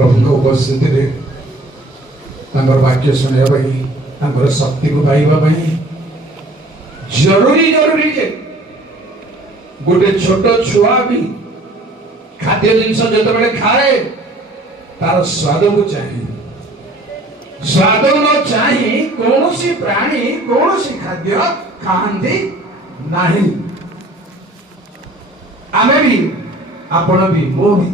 प्रभु उपस्थित वाक्य शुणा शक्ति को पाइबा जरूरी जरूरी जे गोटे छोट छुआ भी खाद्य जिनस जो खाए तार स्वाद को चाहिए स्वाद न चाहिए कौन सी प्राणी कौन सी खाद्य खाती नहीं आमे भी आपण भी मो भी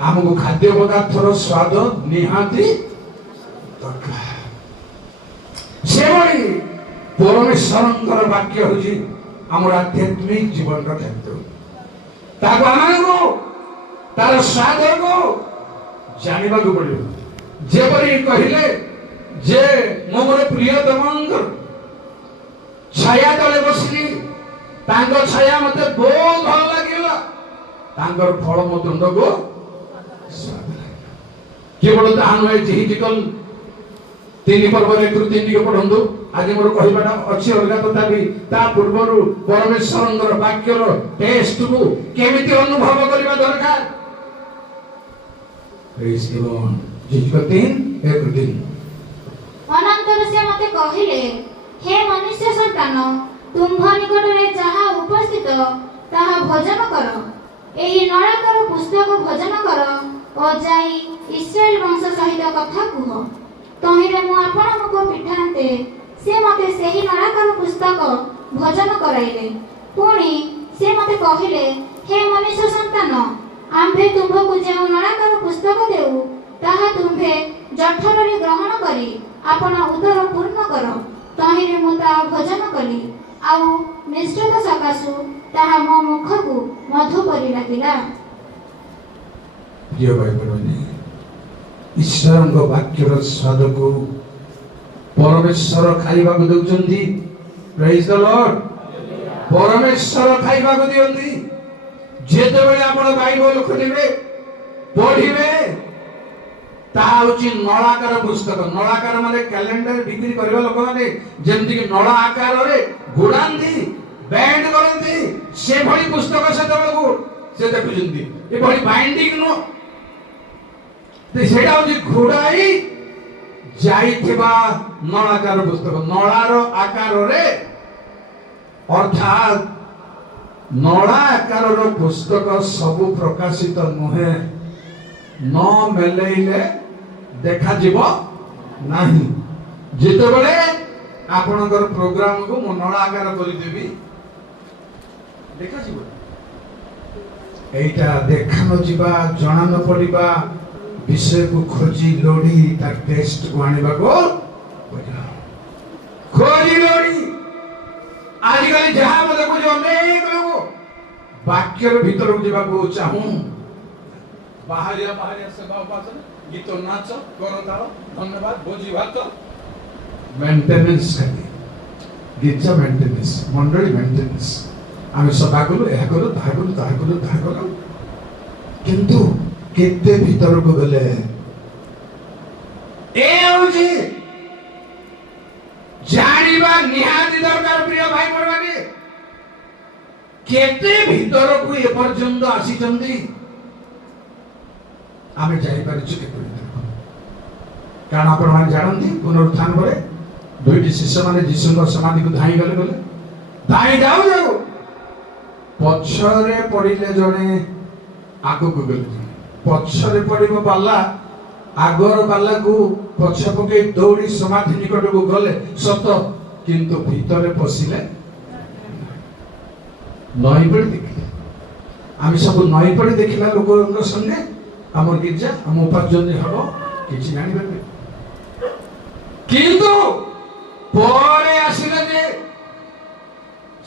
आमको खाद्य पदार्थर स्वाद निहाती दरकार से परमेश्वर वाक्य हूँ आम आध्यात्मिक जीवन खाद्य तार स्वाद को जानवा पड़ो जेपरी कहले जे मो मोर प्रियतम छाया तले बसली छाया मत बहुत भल लगे फल मो दंड को केवल ताहा नुहे जेहिटिकल तीन पर्व कृति टी पढ़ु आज मोर कहवाटा अच्छी अलग तथापि ता पूर्वर परमेश्वर वाक्यर टेस्ट को केमिति अनुभव करने दरकार अनंतर से मते कहिले हे मनुष्य संतान तुम्भ निकटरे जहा उपस्थित ताहा भजन कर एही नराकर पुस्तक भजन कर और जाई इस्राएल वंश सहित कथा कुह तहिरे मु आपण को पिठांते से मते सेही नराकर पुस्तक भजन कराइले पुणी से मते कहिले हे मनुष्य संतान आम्भे तुम्भको जेउ नराकर पुस्तक देउ ताहा तुम्भे जठररे ग्रहण करी आपण उदर पूर्ण कर तहिरे मु ता भजन कली आउ निष्ठता सकाशु ताहा मो मुख को मधु परि लागिला प्रिय भाई बहनी ईश्वर वाक्यर स्वाद को परमेश्वर खाइबा को दउचंदी प्रेज द लॉर्ड परमेश्वर खाइबा को दियंदी जेते बेले आपण बाइबल खोलिबे पढिबे ता होची नळाकार पुस्तक नळाकार माने कैलेंडर बिक्री करबा लोक माने जेंति कि नळा आकार रे घोडांदी बैंड करंदी से भली पुस्तक से तळको से देखुचंदी ए भली बाइंडिंग नो ते सेडा होची घोडाई जाइथिबा नळाकार पुस्तक नळार आकार रे अर्थात नळा आकार पुस्तक सब प्रकाशित नुहे न मेलेइले देखा जीवो नाही जेते बेले आपनकर प्रोग्राम को मो नळा आकार करि देबी देखा जीवो एटा देखा न जीवा जणा न पडिबा विषय को खोजी लोड़ी तार टेस्ट को आनिबा को खोजी लोड़ी आजिकल जहां मते को जो अनेक लोग वाक्य भीतर को जीवा को चाहूं बाहरिया सेवा उपासना गीत नाच करताल धन्यवाद भोजी भात मेंटेनेंस करती गिरजा मेंटेनेंस मंडली मेंटेनेंस आमे सभा करू एहा करू ताहा करू ताहा करू ताहा करू किंतु केते भीतर को गले ए होची जानिबा निहाती दरकार प्रिय भाई परवानी केते भीतर को ए पर्यंत आसी चंदी आमे जाई परिचय केते कारण आपण मान जानंती पुनरुत्थान परे दुईटी शिष्य माने यीशु समाधि को धाई गले धाई जाऊ जाऊ पछरे पड़िले जणे आगो को गले पछरे पड़िबो बाला आगर बाला को पछ पके दौड़ी समाधि निकट को गले सत किंतु भीतर पसिले नई पड़ी देखिले आमे सब नई पड़ी देखिला लोक संगे हमर गिरजा हम उपार्जन हबो किछि नानी बे किंतु परे आसिले जे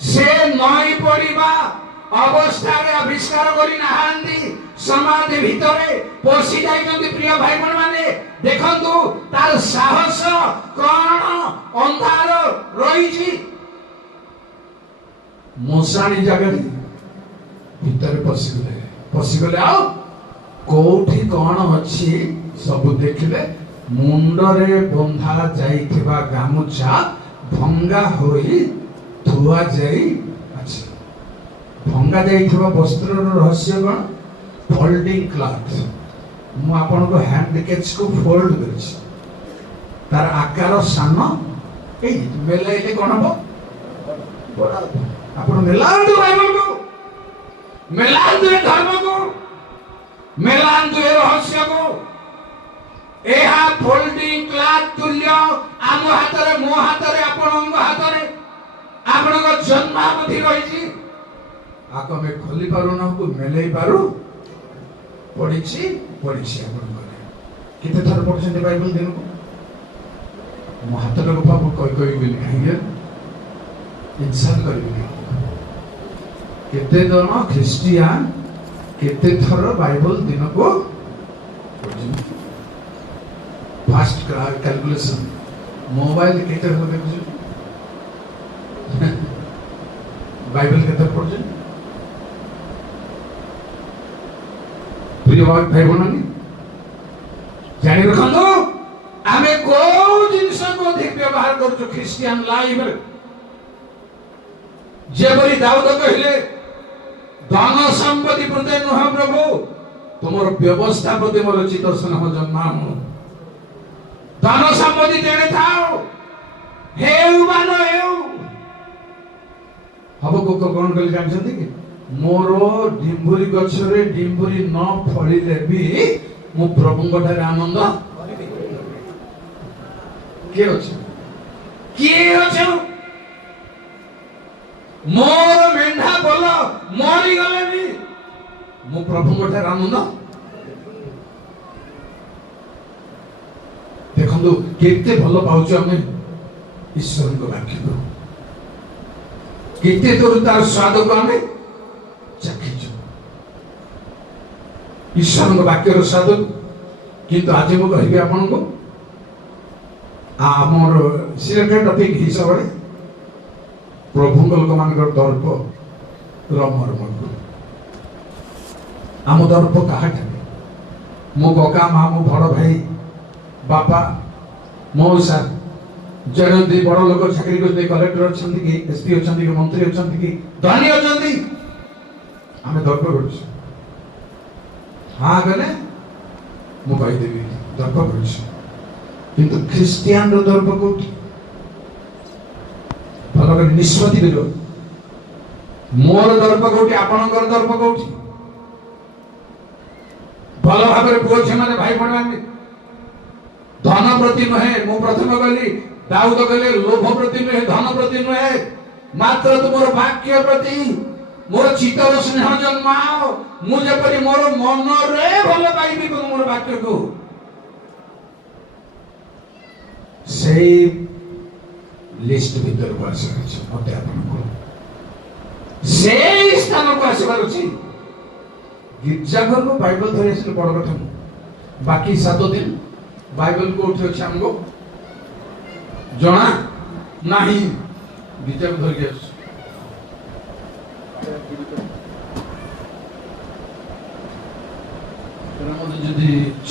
से नई पड़िबा अवस्था रे आविष्कार करी नाहांती समाधि भितरे पसी जाइछन्ती प्रिय भाई बहन माने देखंतु तार साहस कोन अंधार रहिछि मोसाणी जगह भितरे पसी गले आ कोठी कोन अछि सब देखिले मुंडरे बंधा जाइथिबा गामुछा भंगा होई धुआ जाई अछि भंगा जाइथिबा वस्त्रर रहस्य कोन फोल्डिंग क्लॉथ ମୁଁ ଆପଣଙ୍କ ହ୍ୟାଣ୍ଡକେଚ୍ କୁ ଫୋଲ୍ଡ କରିଛି, ତାର ଆକାର ସାନ ଏଇ ମେଲାଇଲେ କଣ ହବ? ଆପଣ ମେଲାନ୍ତୁ ବାଇବଲକୁ, ମେଲାନ୍ତୁ ଏ ଧର୍ମକୁ, ମେଲାନ୍ତୁ ଏ ରହସ୍ୟକୁ। ଏହା ଫୋଲ୍ଡିଂ କ୍ଲାଥ ତୁଲ୍ୟ ଆମ ହାତରେ, ମୋ ହାତରେ, ଆପଣଙ୍କ ହାତରେ ଆପଣଙ୍କ ଜନ୍ମାବଧି ରହିଛି। ଆକୁ ଆମେ ଖୋଲି ପାରୁନାହୁଁ, ମେଲେଇ ପାରୁ ପଢିଛି ଆପଣଙ୍କର। କେତେ ଥର ପଢୁଛନ୍ତି ବାଇବଲ ଦିନକୁ? ମୋ ହାତଟାକୁ ପାପ କହିବିନି, କାହିଁକି ଇନସଲ୍ଟ କରିବିନି। କେତେ ଜଣ ଖ୍ରୀଷ୍ଟିଆନ କେତେ ଥର ବାଇବଲ ଦିନକୁ ପଢୁଛନ୍ତି? फास्ट कैलकुलेशन मोबाइल केते हो देखु बाइबल केते पढ़छ प्रिय भाई बहन जानि रखंदो आमे को जिंस को अधिक व्यवहार करछु क्रिश्चियन लाइफ रे। जेबरी दाऊद कहिले धन संपत्ति प्रति नुह प्रभु तुमर व्यवस्था प्रति मोर चित्त स्नेह जन्मा धन संपत्ति देने थाओ हेउ बानो हेउ हब को कोन कल जानछथि कि मोरो डिम्बुरी गछरे डिम्बुरी न फळिले भी मु प्रभुଙ୍କ ठारे आनंद के अछि मोर मेंढा बोल मरी गले भी मु प्रभुଙ୍କ ठारे आनंद। देखो केते भल पाउछ हमें ईश्वर को वाक्य को केते तोर तार स्वाद को हमें चखिछु ईश्वर को वाक्य रो स्वाद। किंतु आज मु कहिबे आपन को आमर सिलेक्टेड टॉपिक हिसाब रे प्रभु लोक मान दर्प रमर मन आम दर्प काहाठे मो कका मा मो बड़ भाई बापा मौसा जने बड़ लोक चाकरी करते कलेक्टर अच्छा कि एसपी अच्छा कि मंत्री अच्छा कि धनी अच्छा आम दर्प कर हाँ गले मु कहीदेवी दर्प कर किंतु ख्रिस्टियान रो दर्प कोठी भल कर निष्पत्ति करियो मोर दर्प कोठी आपनकर दर्प कोठी भल भाबरे पुओ छे माने भाई बहन माने धन प्रति नुहे मु प्रथम कहली दाऊद कहले लोभ प्रति नुहे धन प्रति नुहे मात्र तुमर वाक्य प्रति मोर चित्तर स्नेह जन्माओ मु जेपरि मोर मन रे भल पाइबी मोर वाक्य को से लिस्ट भीतर को आसबार मत आपको से स्थान को आसबार अच्छी गिरजाघर को बाइबल धरी आस बड़ कथा बाकी 7 दिन बाइबल को उठे अच्छे हमको जना नहीं गिरजा को धर के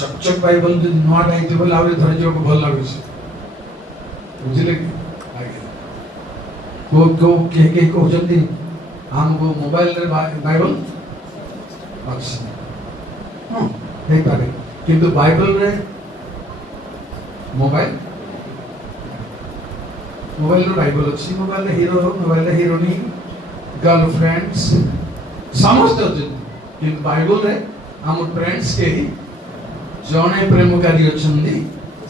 चकचक बाइबल जो नुआ टाइम बोले आउरी धरी जो भल लागे बुझिले को के कहते हमको मोबाइल रे बाइबल अच्छी हाँ हे पारे किंतु बाइबल रे मोबाइल रे बाइबल अच्छी मोबाइल रे हीरो मोबाइल रे हीरोनी गर्लफ्रेंड्स समस्त अच्छे किंतु बाइबल रे हम फ्रेंड्स के ही जने प्रेमकारी अच्छी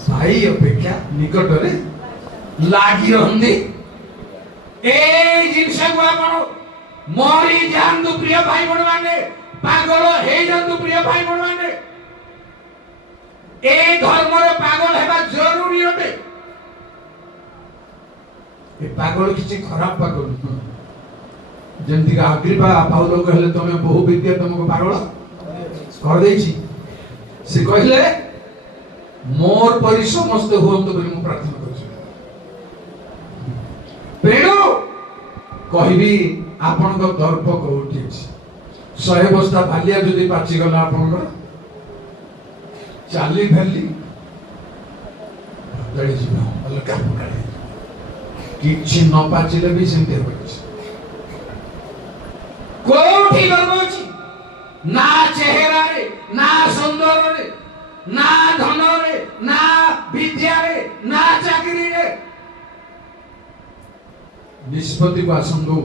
भाई अपेक्षा निकट रे लागी रहंदी ए जिंस को आपण मरी जानतु प्रिय भाई बहन माने पागल हे जानतु प्रिय भाई बहन माने ए धर्म रे पागल हेबा जरूरी होते ए पागल किछि खराब पागल जेंति का अग्रिपा पाउलो कहले तमे बहु विद्या तुमको पागल कर देछि से कहले मोर परि समस्त होंतु बोली मु प्रार्थना करछि प्रेणु कहबी आपन को दर्प कोठी अछि 100 बस्ता भालिया जदी पाची गला आपन को चाली भेली जड़ी जीवा अलका पकाई किछि न पाचिले भी सेंते होछि कोठी गर्व अछि ना चेहरा रे ना सुंदर रे ନା ଧନରେ, ନା ବିଦ୍ୟାରେ, ନା ଚାକିରିରେ। ନିଷ୍ପତ୍ତିକୁ ଆସନ୍ତୁ,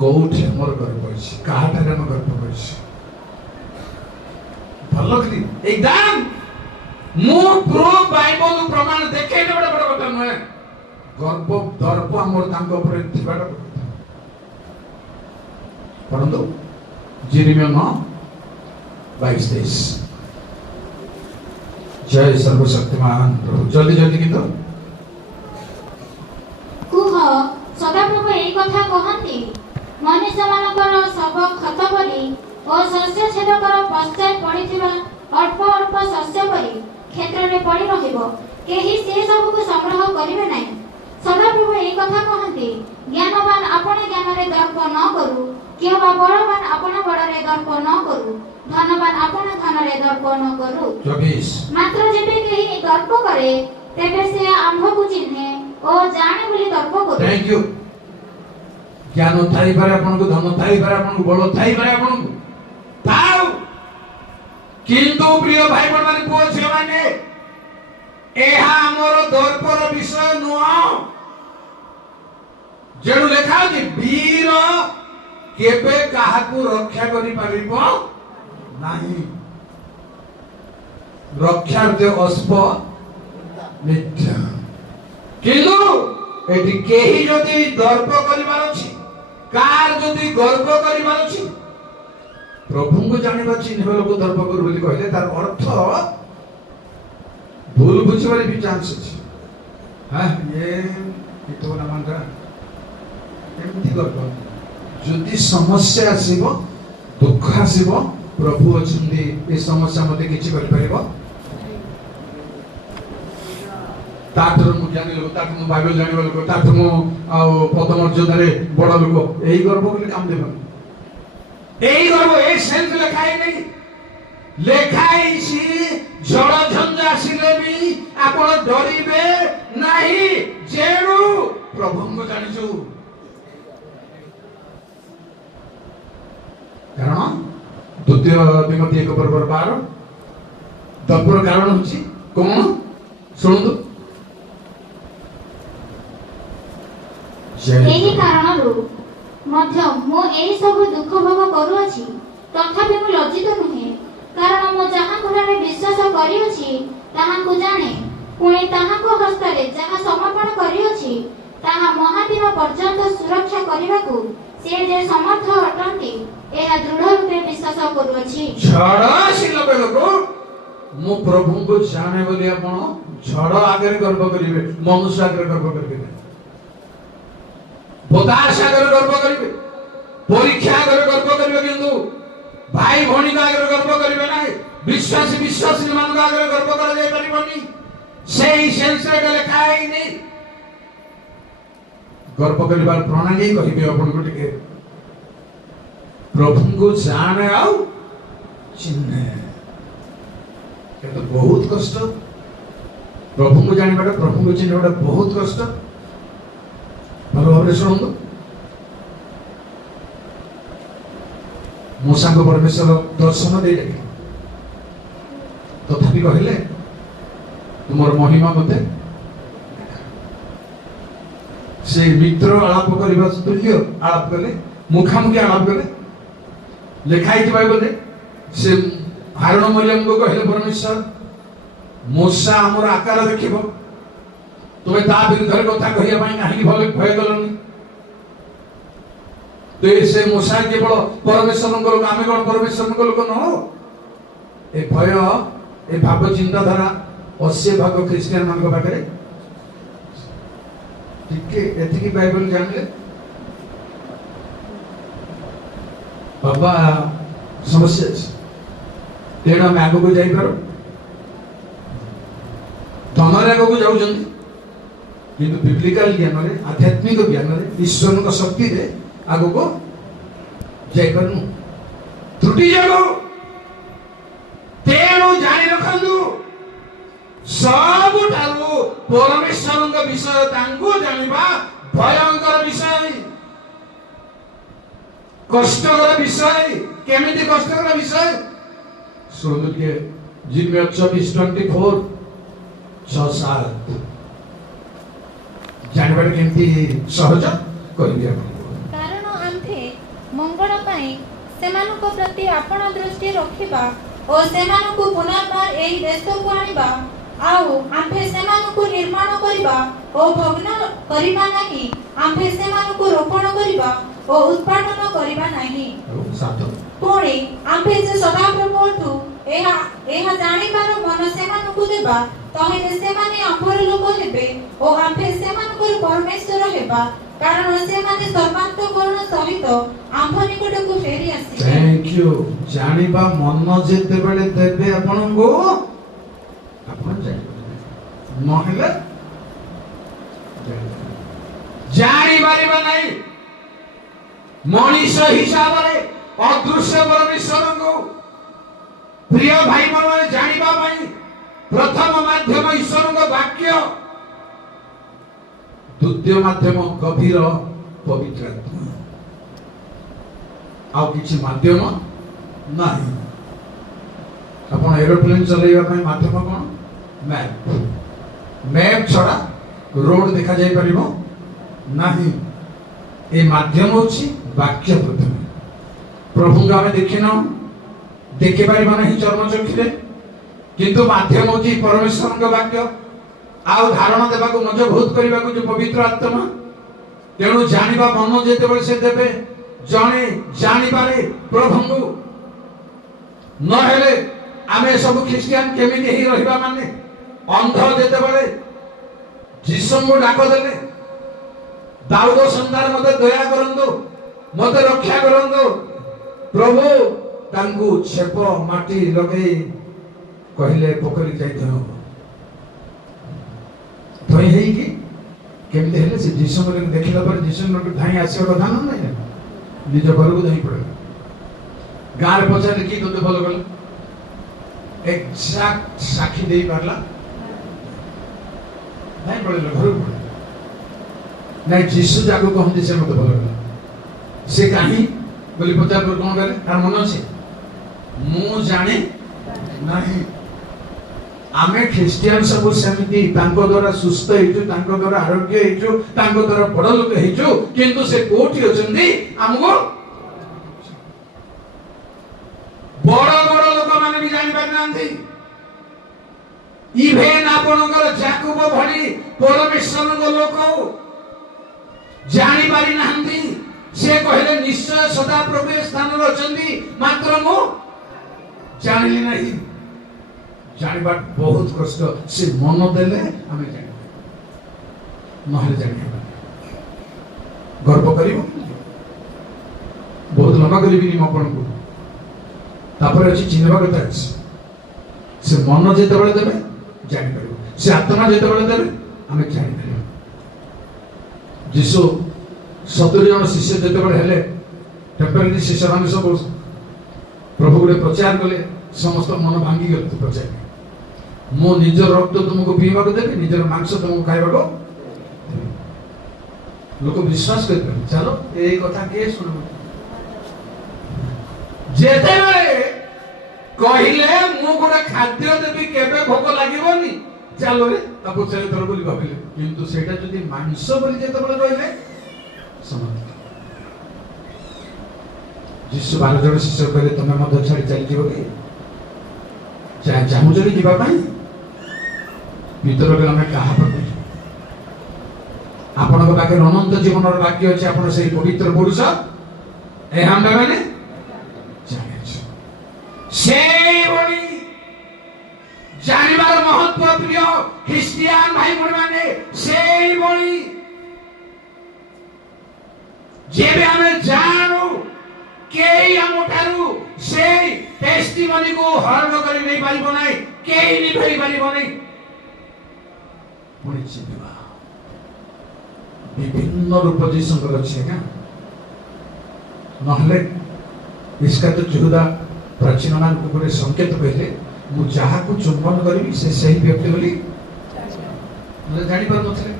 କୋଉଠି ଆମର ଗର୍ବ ଅଛି, କାହାଠାରେ ଆମ ଗର୍ବ ଅଛି। ଭଲ କରି ଏକଦମ ମୁଁ ପ୍ରୁଫ ବାଇବଲ ପ୍ରମାଣ ଦେଖେଇଲେ ଗୋଟେ ବଡ କଥା ନୁହେଁ। ଗର୍ବ ଦର୍ପ ଆମର ତାଙ୍କ ଉପରେ ଥିବାଟା ବଡ କଥା। ପଢନ୍ତୁ ଯେରେମିୟା 9:22-23। ଜୟ ସର୍ବଶକ୍ତିମାନ ପ୍ରଭୁ। ଜଲ୍ଦି ଜଲ୍ଦି କିନ୍ତୁ କୁହ, ସଦାପ୍ରଭୁ ଏହି କଥା କହନ୍ତି, ମନୁଷ୍ୟମାନଙ୍କର ଶବ ଖତ ପରି ଓ ଶସ୍ୟ ଛେଦକର ପଶ୍ଚାତ ପଡ଼ିଥିବା ଅଳ୍ପ ଅଳ୍ପ ଶସ୍ୟ ପରି କ୍ଷେତ୍ରରେ ପଡ଼ି ରହିବ, କେହି ସେ ସବୁକୁ ସଂଗ୍ରହ କରିବେ ନାହିଁ। ସଦାପ୍ରଭୁ ଏହି କଥା କହନ୍ତି, ଜ୍ଞାନବାନ ଆପଣ ଜ୍ଞାନରେ ଦର୍ପ ନ କରୁ, କିମ୍ବା ବଳବାନ ଆପଣ ବଳରେ ଦର୍ପ ନ କରୁ, ଧନବାନ ଆପଣ ଧନରେ ଦର୍ପ ନ କରୁ। 24 ମାତ୍ର ଯେବେ କେହି ଦର୍ପ କରେ, ତେବେ ସେ ଆମ୍ଭକୁ ଚିହ୍ନେ ଓ ଜାଣେ ବୋଲି ଦର୍ପ କରୁ। Thank you. ଜ୍ଞାନ ଥାଇପାରେ ଆପଣଙ୍କୁ, ଧନ ଥାଇପାରେ ଆପଣଙ୍କୁ, ବଳ ଥାଇପାରେ ଆପଣଙ୍କୁ, ଥାଉ। କିନ୍ତୁ ପ୍ରିୟ ଭାଇ ମାନେ, ପୁଅ ଝିଅ ମାନେ, ଏହା ଆମର ଦର୍ପର ବିଷୟ ନୁହଁ। ଯେଣୁ ଲେଖା ଅଛି, ବୀର କେବେ କାହାକୁ ରକ୍ଷା କରିପାରିବ ନାହିଁ। ରକ୍ଷାର୍ଥ ଅସ୍ପ ମିଥ୍ୟା। କିନ୍ତୁ ଏଠି କେହି ଯଦି ଦର୍ପ କରିବାର ଅଛି, କାହାର ଯଦି ଗର୍ବ କରିବାର ଅଛି, ପ୍ରଭୁଙ୍କୁ ଜାଣିବା ଚିହ୍ନିବା ଲୋକ ଦର୍ପ କରୁ ବୋଲି କହିଲେ ତାର ଅର୍ଥ ଭୁଲ ବୁଝିବାର ବି ଚାନ୍ସ ଅଛି। ଏମିତି ଗର୍ବ। ଯଦି ସମସ୍ୟା ଆସିବ, ଦୁଃଖ ଆସିବ, ପ୍ରଭୁ ଅଛନ୍ତି, ଏ ସମସ୍ୟା ମତେ କିଛି କରିପାରିବ। ତାଠାରୁ ମୁଁ ଜ୍ଞାନୀ ଲୋକ, ତାଠୁ ମୁଁ ବାଇବେଲ ଜାଣିବା ଲୋକ, ତାଠୁ ମୁଁ ପଦମର୍ଯ୍ୟାଦାରେ ବଡ ଲୋକ, ଏଇ ଗର୍ବ ବୋଲି କାମ ଦେବନି। এই গর্ব এই সেন্স লেখাই নেই। লেখাইছি ঝড় ঝঞ্ঝা আসিলে বি আপন ডরিবে নাই, যেণু প্রভুଙ୍କୁ জানিছু। কারণ দ্বিতীয় তিমোথী 1:12 দর্পর কারণ হচ্ছে কোন শুଣନ୍ତୁ। ଏହି କାରଣରୁ ମଧ୍ୟ ମୁଁ ଏହି ସବୁ ଦୁଃଖ ଭୋଗ କରୁଅଛି, ତଥାପି ମୁଁ ଲଜ୍ଜିତ ନୁହେଁ, କାରଣ ମୁଁ ଯାହା ଗୁଣରେ ବିଶ୍ୱାସ କରିଅଛି ତାହାଙ୍କୁ ଜାଣେ, ପୁଣି ତାହାଙ୍କ ହସ୍ତରେ ଯାହା ସମର୍ପଣ କରିଅଛି ତାହା ମହାଦିନ ପର୍ଯ୍ୟନ୍ତ ସୁରକ୍ଷା କରିବାକୁ ସେ ଯେ ସମର୍ଥ ଅଟନ୍ତି, ଏହା ଦୃଢ଼ ରୂପେ ବିଶ୍ୱାସ କରୁଅଛି। ଝଡ଼ ଆସିଲା ବେଳକୁ ମୁଁ ପ୍ରଭୁଙ୍କୁ ଜାଣେ ବୋଲି ଆପଣ ଝଡ଼ ଆଗରେ ଗର୍ବ କରିବେ, ମନୁଷ୍ୟ ଆଗରେ ଗର୍ବ କରିବେ, ବତାସ ଆଗରେ ଗର୍ବ କରିବେ, ପରୀକ୍ଷା ଆଗରେ ଗର୍ବ କରିବେ, କିନ୍ତୁ ଭାଇ ଭଉଣୀଙ୍କ ଆଗରେ ଗର୍ବ କରିବେ ନାହିଁ। ବିଶ୍ୱାସୀ ମାନଙ୍କ ଆଗରେ ଗର୍ବ କରାଯାଇ ପାରିବନି। ସେଇ ସେନ୍ସରେ ଲେଖା ହେଇନି। ଗର୍ବ କରିବାର ପ୍ରଣାଳୀ କହିବି ଆପଣଙ୍କୁ ଟିକେ। ପ୍ରଭୁଙ୍କୁ ଜାଣେ ଆଉ ଚିହ୍ନେ। କିନ୍ତୁ ବହୁତ କଷ୍ଟ। ପ୍ରଭୁଙ୍କୁ ଜାଣିବାଟା, ପ୍ରଭୁଙ୍କୁ ଚିହ୍ନିବାଟା ବହୁତ କଷ୍ଟ। ଭଲ ଭାବରେ ଶୁଣନ୍ତୁ। ମୂଷାଙ୍କୁ ପରମେଶ୍ୱର ଦର୍ଶନ ଦେଇଦେଲେ, ତଥାପି କହିଲେ ତୁମର ମହିମା ମତେ। ସେ ମିତ୍ର ଆଳାପ କରିବା ତୁଲ୍ୟ ଆଳାପ କଲେ, ମୁଖାମୁଖି ଆଳାପ କଲେ। ଲେଖା ହେଇଛି ବାଇବଲରେ, ସେ ହାରଣ ମରିୟମଙ୍କୁ କହିଲେ ପରମେଶ୍ୱର, ମୂଷା ଆମର ଆକାର ଦେଖିବ, ତୁମେ ତା ବିରୁଦ୍ଧରେ କଥା କହିବା ପାଇଁ କାହିଁକି ଭୟ କଲନି? ସେ ମୂଷା କେବଳ ପରମେଶ୍ୱରଙ୍କ ଲୋକ, ଆମେ କଣ ପରମେଶ୍ୱରଙ୍କ ଲୋକ ନୁହଁ? ଏ ଭୟ, ଏ ଭାବ ଚିନ୍ତାଧାରା 80% ଖ୍ରୀଷ୍ଟିଆନ ମାନଙ୍କ ପାଖରେ। ଟିକେ ଏତିକି ବାଇବଲ ଜାଣିଲେ ବାବା ସମସ୍ୟା ଅଛି, ତେଣୁ ଆମେ ଆଗକୁ ଯାଇପାରୁ। ଧନରେ ଆଗକୁ ଯାଉଛନ୍ତି, କିନ୍ତୁ ବିବ୍ଲିକାଲ ଜ୍ଞାନରେ, ଆଧ୍ୟାତ୍ମିକ ଜ୍ଞାନରେ, ଈଶ୍ୱରଙ୍କ ଶକ୍ତିରେ ଆଗକୁ ଯାଇପାରୁନୁ। ତ୍ରୁଟି ଯୋଗୁଁ। ତେଣୁ ଜାଣି ରଖନ୍ତୁ, ସବୁଠାରୁ ପରମେଶ୍ୱରଙ୍କ ବିଷୟ ତାଙ୍କୁ ଜାଣିବା ଭୟଙ୍କର ବିଷୟ, କଷ୍ଟକର ବିଷୟ। କେମିତି କଷ୍ଟକର ବିଷୟ? ଶୁଣନ୍ତୁ ଟିକେ जिनमें 24 6-7 जानवर केमती सहज करिया कारण आम्भे मंगल पाई सेमानको प्रति आपण दृष्टि रखिबा ओ सेमानको पुनर्बार एही देशको आनिबा आउ आम्भे सेमानको निर्माण करिबा ओ भग्न करिबा नाही आम्भे सेमानको रोपण करिबा ओ उत्पादन करिबा नाही सात पुणी आम्भे जे सदाप्रभुठु एहा जानिबार मन सेमानको देबा तहिले सेमाने आम्भर लोक हेबे ओ आम्भे सेमानकर परमेश्वर हेबा कारण सेमाने सर्वांतकरण सहित आम्भ निकटକୁ फेरी आसी थैंक यू जानिबा मन जेते बेले देबे आपनको आपण जानि नहेले जानि बारिबा नाही मनीष हिसाब रे अदृश्य परमेश्वर को प्रिय भाई मन जानिबा पई प्रथम माध्यम ईश्वर को वाक्य द्वितीय माध्यम गभीर पवित्र आत्मा आउ किछि माध्यम नाही आपण एरोप्लेन चलाइबा पई माध्यम कोन मैप मैप छड़ा रोड देखा जाय परिबो नाही ए माध्यम होछि वाक्य प्रथम प्रभु को आमे देखिनो देखे परिबा नाही चर्म चक्षुरे किंतु माध्यम होछि परमेश्वर का वाक्य आउ धारणा देबा को मजबूत करबा को जो पवित्र आत्मा तेणु जानिबा मन जेते बळे से देबे जणे जानिबारे प्रभु को न हेले आमे सब क्रिश्चियन केमिति ही रहिबा माने अंध जेते बळे जीसु को डाक देले दाऊद संतान मते दया करंदो मते रक्षा करंदो प्रभु तांगु छेप माटी लगे कहले पोखरी जाइथो थई हेई कि केमते हेले से जीसु को देखिला पर जीसु को धाई आसी कथा न नै निज घर को धाई पड़े गार पछारे की तोते फॉलो करला एक्जेक्ट साखी देई परला नहीं पड़े घर पड़े नहीं जीसु जाको कहते से मत फॉलो करला से काहे बोली पचार पर कोन करे तार मन अछि मु जाने नहीं आमे ख्रिस्टियन सब समिति तांको द्वारा सुस्थ हेजु तांको द्वारा आरोग्य हेजु तांको द्वारा बड़ लोक हेजु किंतु से कोठी अछंदी हमको बड़ बड़ लोक माने भी जानि पार नांती इभेन आपनकर जाकुब भली परमेश्वर को लोक जानि पारि नांती से कहले निश्चय सदा प्रभु स्थान अछंदी मात्र मु जानिली नहीं जानिबा बहुत कष्ट से मन देले हमें जानि नहले जानि गर्व करिवो बहुत लंबा करिबिनी आपण को तापर अछि चिन्हबा कथा अछि से मन जेते बळे देबे जानि परिबो से आत्मा जेते बळे देबे हमें जानि परिबो जिसु 70 जन शिष्य जेते बळे हेले टेम्पररी शिष्य माने सब प्रभु गुडे प्रचार कले समस्त मन भांगी गले प्रचार मो निज रक्त तुमको पीवा को देबे निज मांस तुमको खाइबा को लोक विश्वास करते चलो ए कथा के सुनबो जेते बेले कहिले मु गोटे खाद्य देबी केबे भोक लागिवनी चलो रे तब चले तोर बोली भाबिले किंतु सेटा जदी मांस बोली जेते बेले कहले समाप्त जिसु 12 जन शिष्य कहले तमे मध्य छाड़ी चली जीव के चाहू जदी जीवा पाई भीतर के हमें कहा पर आपण को बाके अनंत जीवन रो वाक्य अछि आपण से पवित्र पुरुष ए हम माने जाने से बोली जानिबार महत्व प्रिय ख्रिस्टियन भाई बहन माने से बोली जेबे हमें जानू केही हमठारु से टेस्टिमनी को हरण करि नै पारिबो नै केही नि भई पारिबो नै पुणी चिन्हवा विभिन्न रूप जीशुଙ୍କର ଅଛି ନା नहले इसका तो जुदा प्राचीन मान को गोटे संकेत कहले मु जहा को चुंबन करबी से सही व्यक्ति बोली जानि पर नथले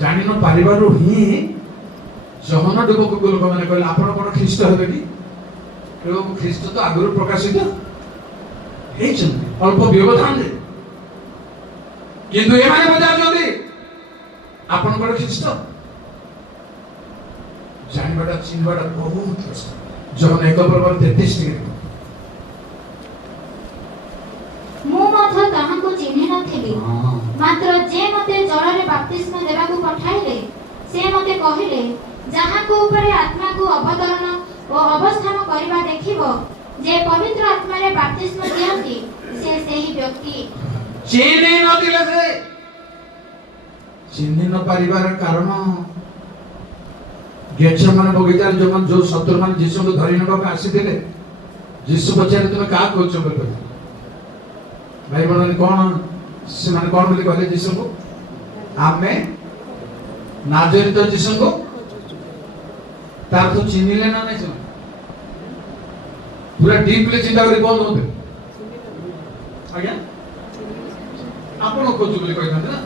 जानि न परिवार ही जहन डुबक को लोक माने कहले आपण कोन ख्रीष्ट हेबे कि एवं ख्रीष्ट तो आगुर प्रकाशित ଅଳ୍ପ ବ୍ୟବଧାନରେ କିନ୍ତୁ ଏମାନେ ପଚାରୁଛନ୍ତି ଆପଣଙ୍କର ଖ୍ରୀଷ୍ଟ ଜାଣିବାଟା ଚିହ୍ନିବାଟା ବହୁତ କଷ୍ଟ। ଜନ 1:33 ମୁଁ ମଧ୍ୟ ତାହାଙ୍କୁ ଚିହ୍ନି ନଥିଲି, ମାତ୍ର ଯେ ମୋତେ ଜଳରେ ବାପ୍ତିସ୍ମ ଦେବାକୁ ପଠାଇଲେ ସେ ମୋତେ କହିଲେ, ଯାହାଙ୍କ ଉପରେ ଆତ୍ମାକୁ ଅବତରଣ ଓ ଅବସ୍ଥାନ କରିବା ଦେଖିବ, ଯେ ପବିତ୍ର ଆତ୍ମାରେ ବାପ୍ତିସ୍ମ ଦିଅନ୍ତି, ସେ ସେହି ବ୍ୟକ୍ତି। ଚିହ୍ନି ନଥିଲେ ସେ। ଚିହ୍ନି ନ ପାରିବାର କାରଣ ଗେଚେମାନେ ବଗିଚାରେ ଯୋଉ ଶତ୍ରୁମାନେ ଯୀଶୁଙ୍କୁ ଧରି ନେବାକୁ ଆସିଥିଲେ, ଯୀଶୁ ପଚାରେ ତୁମେ କାହା କହୁଛ ବୋଲି କହିଲେ। ଭାଇ ଭଉଣୀ କଣ ସେମାନେ କଣ ବୋଲି କହିଲେ ଯୀଶୁଙ୍କୁ? ଆମେ ନାଜରିତ ଯୀଶୁଙ୍କୁ। ତାର ତ ଚିହ୍ନିଲେ ନା ନାଇଁ ସେମାନେ? ପୁରା ଡିପଲି ଚିନ୍ତା କରି କଣ ହଉଥିଲେ? ଆଜ୍ଞା ଆପଣ ଖୋଜୁ ବୋଲି କହିଥାନ୍ତି ନା,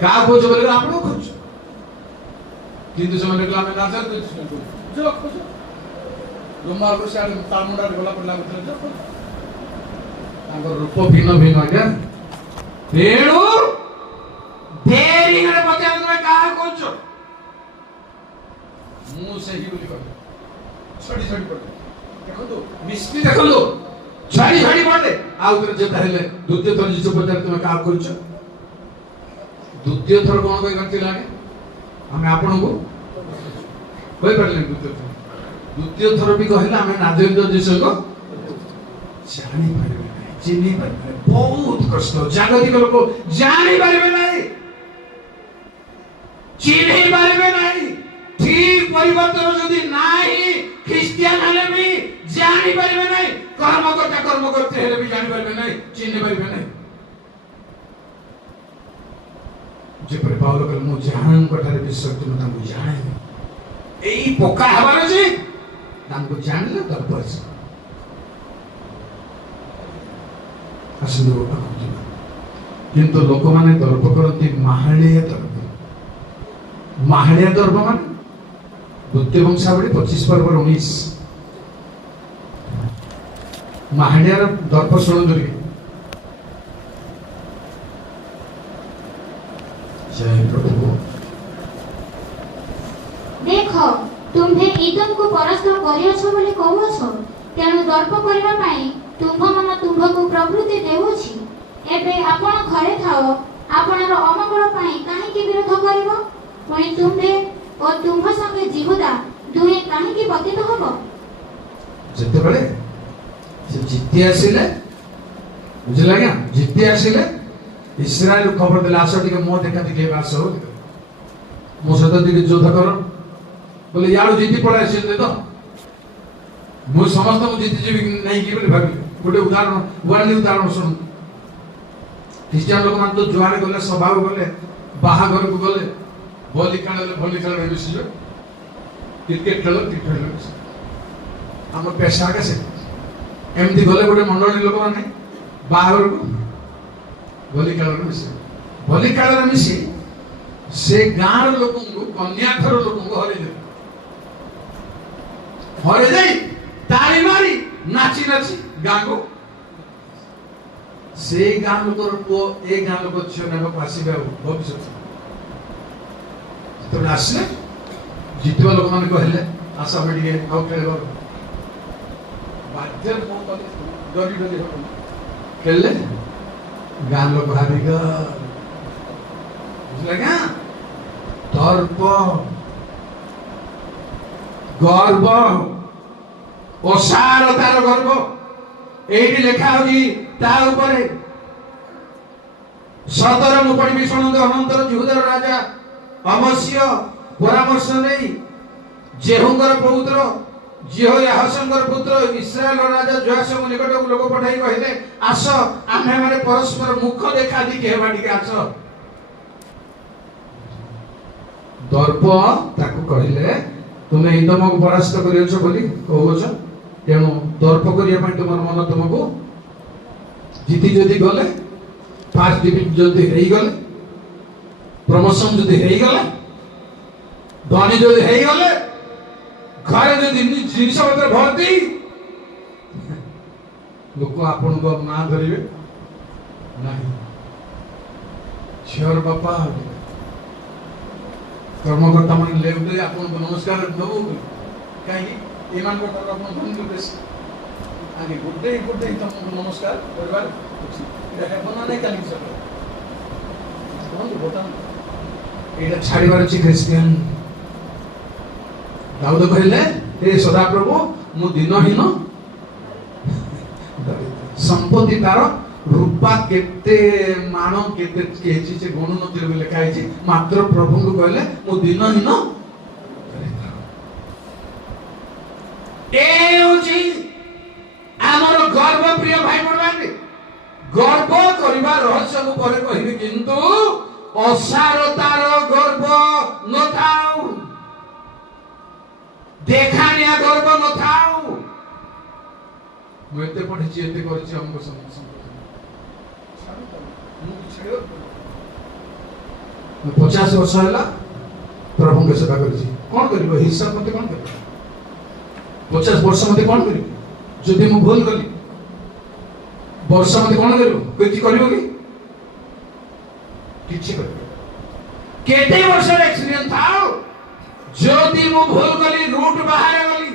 କାହା ଖୋଜୁ ବୋଲି ଆପଣ ଖୋଜୁ, କିନ୍ତୁ ସେମାନେ କହିଲେ ଆମେ ନାଜରିତ ଯୀଶୁଙ୍କୁ ଖୋଜୁ। ରୋମାରୁ ସିଆଡେ ତା ମୁଣ୍ଡରେ ଗଲା ପଡିଲା ତାଙ୍କର ରୂପ ଭିନ୍ନ ଭିନ୍ନ। ଆଜ୍ଞା ତେଣୁ ଡେରିରେ ପଚାର ତୁମେ କାହା କହୁଛ? ମୁଁ ସେହି ବୋଲି କହିଲି। ଛଡ଼ି ପଡେ ଦେଖନ୍ତୁ, ମିସ୍ତ୍ରୀ ଦେଖନ୍ତୁ ଛଡ଼ି ପଡେ। ଆଉ ଥରେ ଯେତେ ହେଲେ ଦ୍ୱିତୀୟ ଥର ଯୀଶୁ ପଚାର ତୁମେ କାହା କହୁଛ? ଦ୍ୱିତୀୟ ଥର କଣ କହିଥିଲା? ଆମେ ଆପଣଙ୍କୁ କହିପାରିଲେ। ଦ୍ୱିତୀୟ ଥର ବି କହିଲେ ଆମେ ନାଜରିତ ଯୀଶୁଙ୍କୁ ଜାଣିପାରିବେ ନାହିଁ, ଚିହ୍ନି ପାରିବେ। ବହୁତ କଷ୍ଟ। ଜାଗତିକ ଲୋକ ଜାଣିପାରିବେ ନାହିଁ, ଚିହ୍ନି ପାରିବେ ନାହିଁ। ଠିକ ପରିବର୍ତ୍ତନ ଯଦି ନାହିଁ, ଖ୍ରୀଷ୍ଟିଆନ ହେଲେ ବି ଜାଣିପାରିବେ ନାହିଁ, କର୍ମକର୍ତ୍ତା କର୍ମକର୍ତ୍ତା ହେଲେ ବି ଜାଣିପାରିବେ ନାହିଁ, ଚିହ୍ନି ପାରିବେ ନାହିଁ। ଯେପରି ପାଉଲ କହିଲେ, ମୁଁ ଯାହାଙ୍କ ଠାରେ ବିଶ୍ୱାସ ମୁଁ ତାଙ୍କୁ ଜାଣେ। ଏଇ ପକ୍କା ହେବାର ଅଛି, ତାଙ୍କୁ ଜାଣିଲେ ଦର୍ପ ଆସିବ। ଆସନ୍ତୁ କିନ୍ତୁ ଲୋକମାନେ ଦର୍ପ କରନ୍ତି ମାହାଳିଆ ଦର୍ପ। ମାହାଳିଆ ଦର୍ପ ମାନେ ଦ୍ୱିତୀୟ ବଂଶାବଳୀ 25:19। ମାହାଳିଆର ଦର୍ପ ଶୁଣନ୍ତୁ ଟିକେ। ଜୟ ପ୍ରଭୁ। ଦେଖ, ତୁମ୍ଭେ ଇଦମକୁ ପରାସ୍ତ କରିଅଛ ବୋଲି କହୁଅଛ, ତେଣୁ ଦର୍ପ କରିବା ପାଇଁ ତୁମ୍ଭ ମନ ତୁମ୍ଭକୁ ପ୍ରବୃତ୍ତି ଦେଉଛି। ଏବେ ଆପଣ ଘରେ ଥାଅ, ଆପଣର ଅମଙ୍ଗଳ ପାଇଁ କାହିଁକି ବିରୋଧ କରିବ? ପୁଣି ତୁମ୍ଭେ ଓ ତୁମ୍ଭ ସଙ୍ଗେ ଜିହୁଦା ଦୁହେଁ କାହିଁକି ପତିତ ହବ? ଯେତେବେଳେ ସେ ଜିତି ଆସିଲେ, ବୁଝିଲେ ଆଜ୍ଞା, ଜିତି ଆସିଲେ ଇସ୍ରାଏଲ ଖବର ଦେଲେ, ଆସ ଟିକେ ମୋ ଦେଖା ଟିକେ ଆସ, ମୋ ସହିତ ଟିକେ ଯୁଦ୍ଧ କର। ବୋଲେ ଇଆଡୁ ଜିତି ପଳେଇ ଆସିଛନ୍ତି ତ, ମୁଁ ସମସ୍ତଙ୍କୁ ଜିତିଯିବି ନାହିଁ କି ବୋଲି ଭାବିଲି। ଗୋଟେ ଉଦାହରଣ ଶୁଣୁ। ଖ୍ରୀଷ୍ଟିଆନ ଲୋକମାନେ ତ ଯୁଆଡେ ଗଲେ, ସଭାକୁ ଗଲେ, ବାହାଘରକୁ ଗଲେ, ଭଲି ଖେଳରେ ମିଶିଯିବେ, କ୍ରିକେଟ ଖେଳରେ ମିଶିଯିବେ। ଆମର ପେଶା ଆଗେ ସେ ଏମିତି ଗଲେ ଗୋଟେ ମଣ୍ଡଳୀ ଲୋକମାନେ ବାହାଘରକୁ ଭଲି ଖେଳରେ ମିଶିବେ। ଭଲି ଖେଳରେ ମିଶି ସେ ଗାଁର ଲୋକଙ୍କୁ, କନ୍ୟା ଘର ଲୋକଙ୍କୁ ହରେଇ ଦେଇ ତାଳି ମାରି ନାଚି ଗାଁକୁ, ସେଇ ଗାଁ ଲୋକର ପୁଅ ଏ ଗାଁ ଲୋକ ଝିଅ ନେବାକୁ ଆସିବେ। ଆଉ ଭବିଷ୍ୟତ ଯେତେବେଳେ ଆସିଲେ, ଜିତିବା ଲୋକମାନେ କହିଲେ, ଆସ ଆମେ ଟିକେ ଆଉ ଖେଳିବ। ବାଧ୍ୟ ଡରି ଖେଳିଲେ, ଗାଁ ଲୋକ ହାରିଗ। ବୁଝିଲେ ଆଜ୍ଞା? ଦର୍ପ, ଗର୍ବ, ଅସାରତାର ଗର୍ବ ଏଇଠି ଲେଖା ହଉଛି ତା ଉପରେ। 17 ମୁଁ ପଢିବି, ଶୁଣନ୍ତୁ। ଅନନ୍ତର ଜିହୁଦାର ରାଜା ଅମସ୍ୟ ପରାମର୍ଶ ନେଇ ଜେହୁଙ୍କର ପୌତ୍ର ଜିହୋୟାହାଜଙ୍କର ପୁତ୍ର ଇସ୍ରାଏଲର ରାଜା ଯୋଆସଙ୍କ ନିକଟକୁ ଲୋକ ପଠାଇ କହିଲେ, ଆସ ଆମେମାନେ ପରସ୍ପର ମୁଖ ଦେଖା ଦେଖି ହେବା, ଟିକେ ଆସ। ଦର୍ପ ତାକୁ କହିଲେ, ତୁମେ ଇଦମକୁ ପରାସ୍ତ କରିଅଛ ବୋଲି କହୁଅଛ, ତେଣୁ ଦର୍ପ କରିବା ପାଇଁ ତୁମର ମନ ତୁମକୁ ଜିତି ଯଦି ଗଲେ, ଫାର୍ଷ୍ଟ ଡିଭିଜନ ଯଦି ହେଇଗଲେ, ପ୍ରମୋଶନ ଯଦି ହେଇଗଲା, ଧନୀ ଯଦି ହେଇଗଲେ, ଘରେ ଯଦି ଜିନିଷ ପତ୍ର ଭର୍ତ୍ତି, लोक आपण को ना धरिबे नहीं झीर बापा कर्मकर्ता मान लेउते आपण को नमस्कार दबो कहीं एमान को आपण धन के आगे गुड्डे तुमको नमस्कार परिवार देखा बना नहीं काली सब कौन बता एटा छाड़ीबार अछि क्रिश्चियन दाऊद कहले हे सदा प्रभु मु दिनहीन संपत्ति तार रूपा केते मान केते केछि से गणु नतिर में लिखा है मात्र प्रभु को कहले मु दिनहीन ए होछि आमर गर्व प्रिय भाई बहन गर्व करिबा रहस्य को परे कहिबे किंतु असारतार गर्व न थाउ देखानिया गर्व न थाउ मु एते पढिछि एते करछि हमको समझ 50 वर्ष होला प्रभु के सेवा करछि कोन करिवो हिसाब मते कोन करिवो 50 वर्ष मते कोन करिवो जदि मु भूल गली वर्ष मते कोन करिवो किछि करिवो कि किछि करिवो केते वर्ष एक्सपीरियंस थाओ जदि मु भूल गली रूट बाहर गली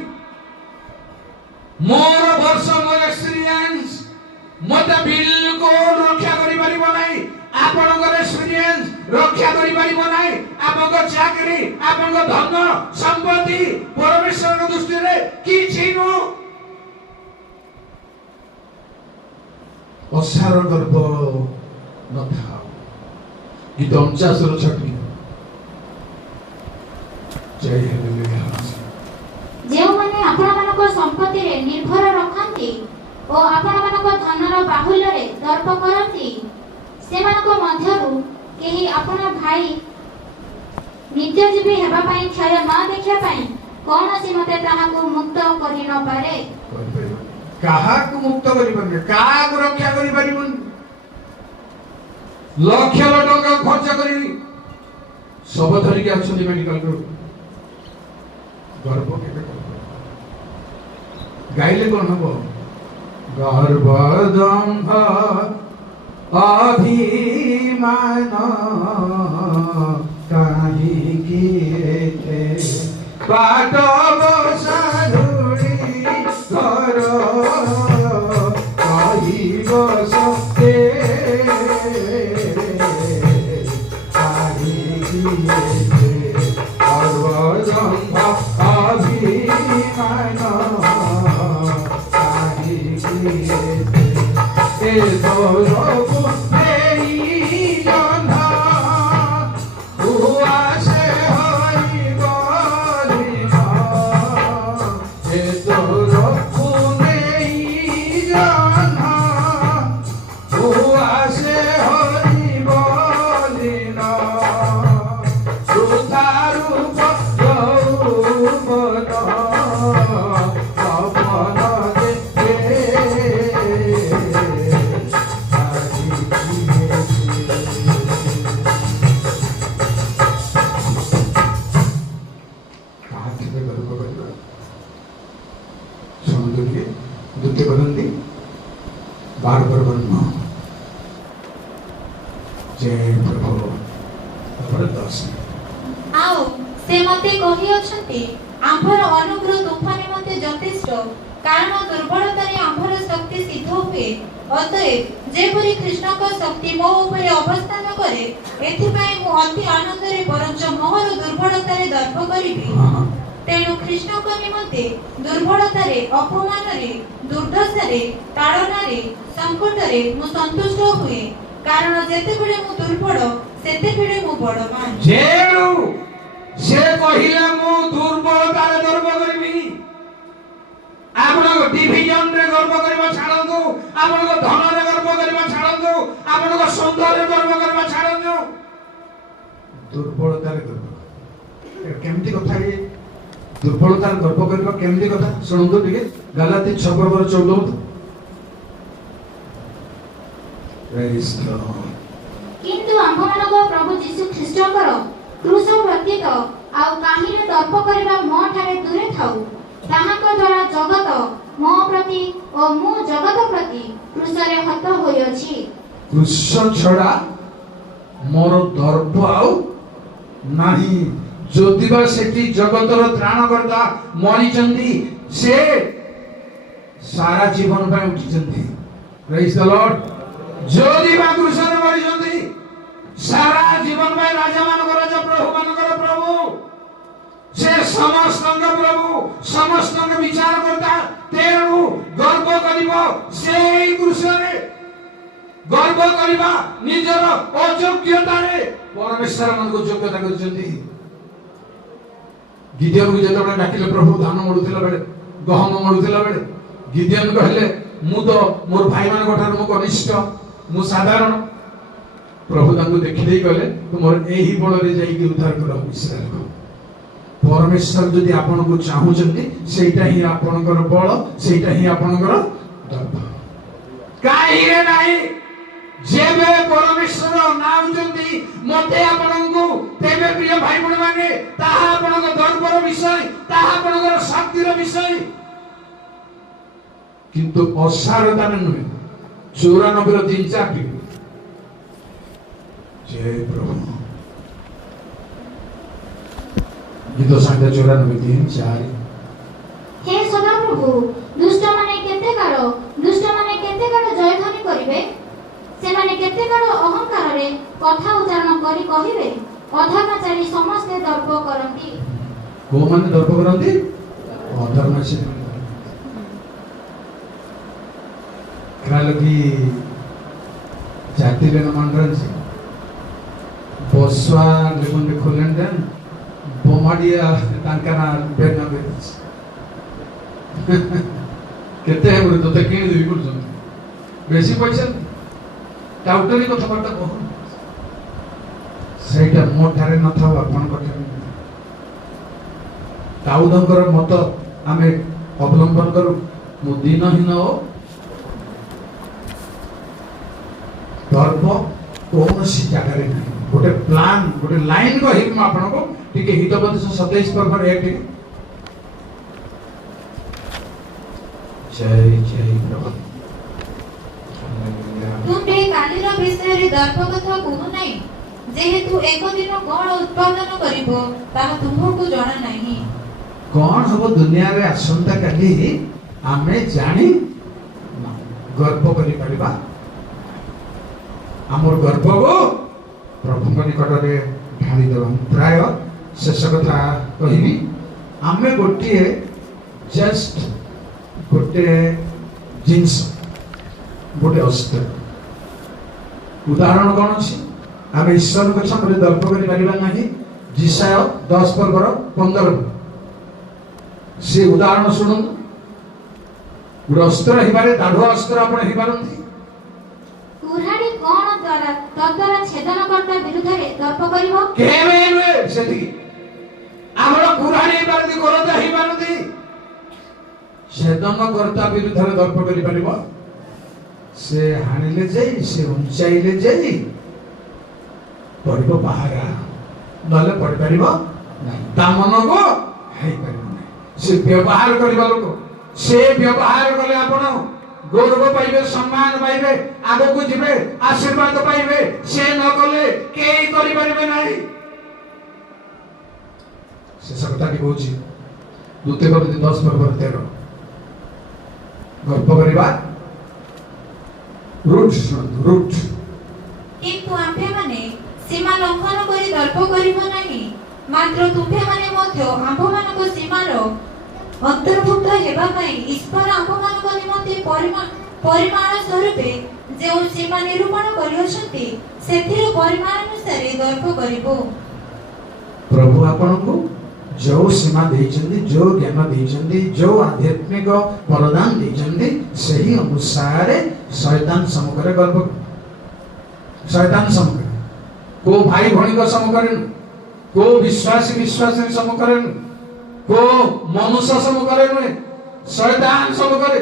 मोर वर्ष मोर एक्सपीरियंस मते बिल्कुल रक्षा करि परिबो नै आपनकर एक्सपीरियंस रक्षा करि परिबो नै आपनकर चाकरी आपनकर धन संपत्ति परमेश्वर के दृष्टि रे किछि नु असार गर्व न था गीत 49 रो छठी जय हालेलुया जे माने आपण मानको संपत्ति रे निर्भर रखंती ओ आपण मानको धनर बाहुल्य रे दर्प करंती सेमानको मध्यरु केही आपण भाई नित्य जीवी हेबा पई क्षय न देखिया पई कोनसी मते ताहाको मुक्त करि न पारे कहा को मुक्त करि परबे का को रक्षा करि परिबन लाख टका खर्च करी सब धरिक आछन मेडिकल को गर्व केबे गाइले कोन हबो गर्व दंभ अभिमान काहे किए बाट बसाधुरी कर कहि बसते काहे किए गर्व दंभ अभिमान काहे किए ए दौरबु तेरी गंधा हुआ से हरि गलिना ए दौरबु तेरी गंधा हुआ से हरि गलिना सुधारूप यौवन अपना बार-बार बनना जय प्रभु बरदास आओ से मते कहि अछंती आंभर अनुग्रह तुफानी मते यथेष्ट कारण दुर्बलता रे आंभर शक्ति सिद्ध हुए अतएव जेपरि कृष्ण को शक्ति मो ऊपर अवस्थान करे एथि पई मु अति आनंद रे परंच मोहर दुर्बलता रे दर्प करिबी तेणु कृष्ण को निमंते दुर्बलता रे अपमान रे दुर्दशा रे ताड़ना रे संकट रे मु संतुष्ट हुए कारण जेते बेले मु दुर्बल सेते बेले मु बड़मान जेणु से कहिला मु दुर्बलता रे गर्व करबी आपन डिवीजन रे गर्व करबा छाड़ंदो आपन धन रे गर्व करबा छाड़ंदो आपन सौंदर्य रे गर्व करबा छाड़ंदो दुर्बलता रे गर्व केमती कथा ये दुर्बलता रे गर्व करबा केमती कथा सुनंदो ठीक गलाती 6:14 प्रेज द किंतु आम्भमानक प्रभु यीशु ख्रीष्टकर क्रूस प्रतीक आउ काहीरे दर्प करबा मो ठारे दूरे थाउ ताहाक द्वारा जगत ମୋ ପ୍ରତି ଓ ମୁଁ ଜଗତ ପ୍ରତି କୃଷରେ ହତ ହୋଇଅଛି। କୃଷ ଛଡ଼ା ମୋର ଦର୍ପ ଆଉ ନାହିଁ। ଯଦିବା ସେଠି ଜଗତର ତ୍ରାଣକର୍ତ୍ତା ମରିଛନ୍ତି, ସେ ସାରା ଜୀବନ ପାଇଁ ଉଠିଛନ୍ତି। ପ୍ରେଜ୍ ଦ ଲର୍ଡ। ଯଦିବା କୃଷରେ ମରିଛନ୍ତି, ସାରା ଜୀବନ ପାଇଁ ରାଜାମାନଙ୍କର ରାଜା, ପ୍ରଭୁ ମାନଙ୍କର ପ୍ରଭୁ, ସେ ସମସ୍ତଙ୍କ ପ୍ରଭୁ, ସମସ୍ତଙ୍କ ବିଚାରକର୍ତ୍ତା। ତେଣୁ ଗର୍ବ କରିବ ସେଇ କୃଷରେ, ଗର୍ବ କରିବା ନିଜର ଅଯୋଗ୍ୟତାରେ। ପରମେଶ୍ୱର ମାନଙ୍କୁ ଯୋଗ୍ୟତା କରିଛନ୍ତି। ଗିଦିୟନକୁ ଯେତେବେଳେ ଡାକିଲେ, ପ୍ରଭୁ ଧାନ ମଡୁଥିଲା ବେଳେ, ଗହମ ମଡୁଥିଲା ବେଳେ, ଗିଦିୟନ କହିଲେ, ମୁଁ ତ ମୋର ଭାଇମାନଙ୍କ ଠାରୁ ମୁଁ କନିଷ୍ଠ, ମୁଁ ସାଧାରଣ। ପ୍ରଭୁ ତାଙ୍କୁ ଦେଖିଦେଇ କହିଲେ, ତୁମର ଏହି ବଳରେ ଯାଇକି ଉଦ୍ଧାର କର ଇସ୍ରାଏଲକୁ। ପରମେଶ୍ୱର ଯଦି ଆପଣଙ୍କୁ ଚାହୁଁଛନ୍ତି, ସେଇଟା ହିଁ ଆପଣଙ୍କର ବଳ, ସେଇଟା ହିଁ ଆପଣଙ୍କର ଦର୍ପ। କାହିଁରେ ନାହିଁ ଯେବେ ପରମେଶ୍ୱର ନାଉଛନ୍ତି ମତେ ଆପଣଙ୍କୁ, ତେବେ ପ୍ରିୟ ଭାଇ ଭଉଣୀ ମାନେ, ତାହା ଆପଣଙ୍କ ଦର୍ପର ବିଷୟ, ତାହା ଆପଣଙ୍କର ଶକ୍ତିର ବିଷୟ। କିନ୍ତୁ ଅସାରତାରେ ନୁହେଁ। 94 ର 3-4 जय प्रभु। गीत संख्या 94-3-4। हे सदाप्रभु, दुष्ट माने केते काळ जयध्वनि करिवे, सेमाने केते काळ अहंकार रे कथा उच्चारण करी कहिवे, अधर्मचारी समस्ते दर्प करंती। को माने दर्प करंती? अधर्मचारी। क्रालगी जाति लेना मंडल से बसवा लेबन के खोलेंडन बोमाडिया तांकाना बेना बेच केते है बोले तो किन देबी करछन बेसी पैसा टाउटरी कथा बार्ता कह सेटा मो ठारे न थाव आपन कथा दाऊदंकर मत आमे अवलंबन करू। मु दिनहीन हो दर्प कौनसी जगह रे नहीं। गोटे प्लान, गोटे लाइन को हिम आपन को ठीक है। हितोपदेश 27:1। जय जय प्रभु। तुमे कालीर विषय रे दर्प कथा कहू नहीं, जेहेतु एक दिन कोन उत्पादन करिवो ताहा तुमको जाना नहीं। कौन हबो दुनिया रे आसंता काली आमे जानी गर्व करि परिबा। आमर गर्व को प्रभु निकट रे ढाली देबा। प्राय शेष कथा कहिबी, आमे गोटे जस्ट गोटे जिंस, गोटे अस्त्र। उदाहरण कौन अछि? आमे ईश्वर को सामने दर्प करि परिबा नाही। जिसाय 10:15 से उदाहरण सुनू। गोटे अस्त्र हिबारे दाढ़ अस्त्र आपण हिबारंती। कुराडी कोन द्वारा तद्वारा छेदन करता विरुद्ध रे दर्प करिवो केवे वे सेति हमर कुराडी बारती करता हिबारंती। छेदन करता विरुद्ध रे दर्प करि परिबो। से हानिले जाई, से उंचाइले जाई पड़िबो बाहरा, नले पड़ परिबो नाही। ता मन को हेई परिबो नाही। से व्यवहार करिबा लोक, से व्यवहार कले आपण गौरव पाइबे, सम्मान पाइबे, आगो को जिबे, आशीर्वाद पाइबे। से न कले केई करि परिबे नाही। से सकता की कहूची दूते करती 10:13 गर्व करिबा रूट किंतु आम्भे माने सीमा लंघन करी दर्प करिवो नाही, मात्र तुम्भे माने मध्य आम्भमानक सीमार अंतर्भुक्त हेबा पई ईश्वर आम्भमानक निमंते परिमाण स्वरूपे जे सीमा निरूपण करियछंती सेथिर परिमाण अनुसार दर्प करिवो। प्रभु आपनको जो सीमा देइछन्ती, जो ज्ञान देइछन्ती, जो आध्यात्मिक वरदान देइछन्ती, सही अनुसार शैतान सम्मुखरे गर्व। शैतान सम्मुखरे को भाई भणी को सम्मुखरे, को विश्वासी सम्मुखरे, को मनुष्य सम्मुखरे नुहे, शैतान सम्मुखरे,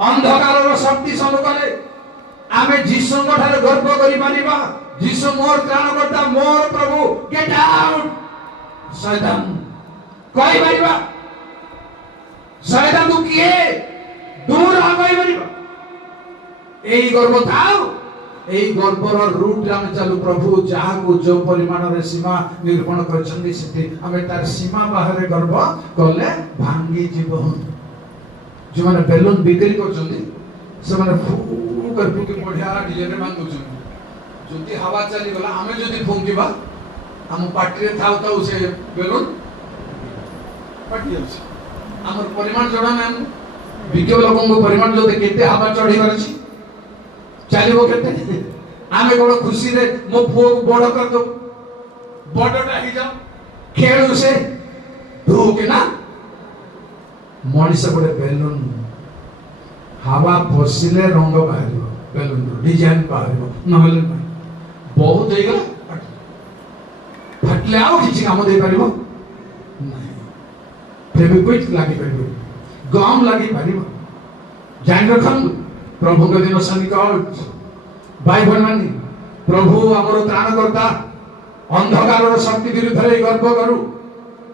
अंधकार शक्ति सम्मुखरे आमे जीसु ठारे गर्व करि पारिबा। जीसु मोर त्राणकर्ता, मोर प्रभु, गेट आउट शैतान कहि परिबा। शैतान को किए दूर आगई परिबो एई गर्व थाओ एई गर्वर रूट रे हम चालू प्रभु जहा को जो परिमाण रे सीमा निरूपण करछन्ती सेति हमें तार सीमा बाहर गर्व कले भांगी जीव जो माने बेलून बिक्री करछन्ती से माने फू कर फूके बढ़िया डिजाइन रे बांधुछन्ती जति हवा चली गला हमें जति फूंकीबा हम पार्टी रे थाउ थाउ से बेलून पार्टी अछि हमर परिमाण जणा नाम विज्ञ लोगों को परिमाण जो केते हवा चढ़ी करछि चलिबो केते आमे बड़ खुशी रे मो पुओ को बड़ कर दो बड़टा ही जाओ खेलु से धूके ना मनीष बड़े बेलून हवा पसिले रंग बाहरिबो बेलून डिजाइन बाहरिबो नहले बहुत देई गला फाटले आउ किछि काम देई परिबो फेविक्विक लागि परिबो गम लागि परिबो जान रखन प्रभु के दिन सनिकट भाई बहन मानी प्रभु हमर त्राणकर्ता अंधकार शक्ति विरुद्ध गर्व करू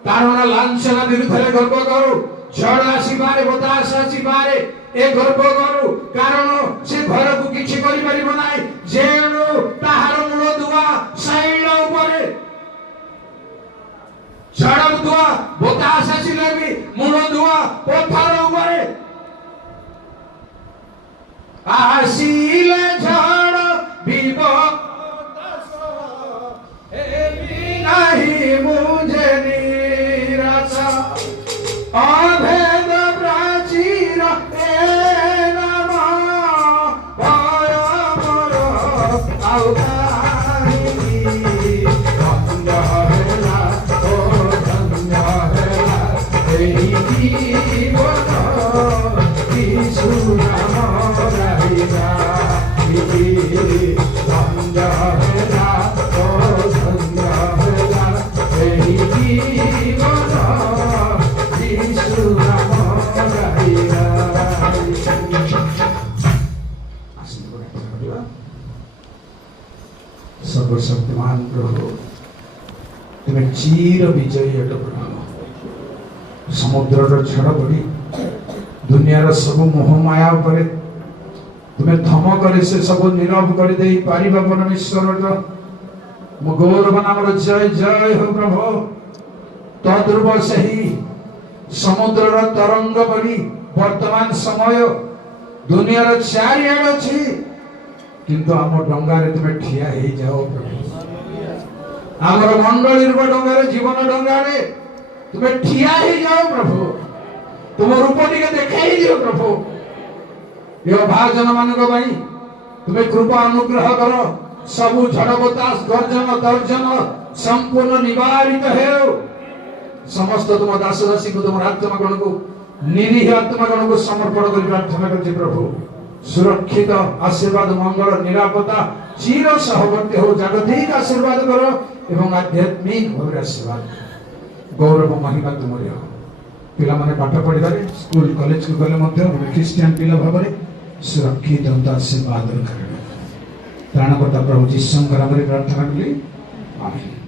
कारण लांछना विरुद्ध गर्व करू झड़ आसीबारे बतास आसीबारे ए गर्व करू कारण से घर को किछि करि परिबो नाही जेणु ताहार मूल दुआ शैल उपरे झड़ दुआ बतास आसीले भी मूल दुआ पत्थर उपरे आसीले झड़ विपद एबी नहीं मुझे निराशा अभेद प्राचीर ए नम भय मोर आउ काहिनी धन्य हेला ओ धन्य हेला एही जीवन यीशु नाम रहिला धन्य हेला ओ धन्य हेला एही जीवन यीशु नाम रहिला सर्वशक्तिमान प्रभु तुम्हें चीर विजयी अट प्रभु समुद्र झड़ पड़ी दुनिया सब मोह माया उपरे तुम्हें धमक से सब नीरव कर दे पारिबा परमेश्वर मो गौरव नाम जय जय हो प्रभु तद्रुव सही समुद्र तरंग बड़ी वर्तमान समय दुनिया चारिआड अछि किंतु आम डंगारे तुम्हें ठिया ही जाओ प्रभु आमर मंडली डंगारे जीवन डंगारे तुम्हें ठिया ही जाओ प्रभु तुम रूप टिके देखाई दियो प्रभु यो भाजन मानक भाई तुम्हें कृपा अनुग्रह करो सबु झड़ बतास गर्जन तर्जन संपूर्ण निवारित हेउ समस्त तुम दास दासी को तुम आत्मागण को निरीह आत्मागण को समर्पण कर प्रार्थना करछि प्रभु सुरक्षित आशीर्वाद मंगल निरापत्ता चिर सहवर्ती हो जागतिक आशीर्वाद करो एवं आध्यात्मिक भाव आशीर्वाद गौरव महिमा तुमरी हो पिला माने पाठ पढ़िबारे स्कूल कॉलेज को गले मध्य क्रिश्चियन पिला भाबरे सुरक्षित आशीर्वाद रखा त्राणकर्ता प्रभु जीसु नाम रे प्रार्थना कली आमेन।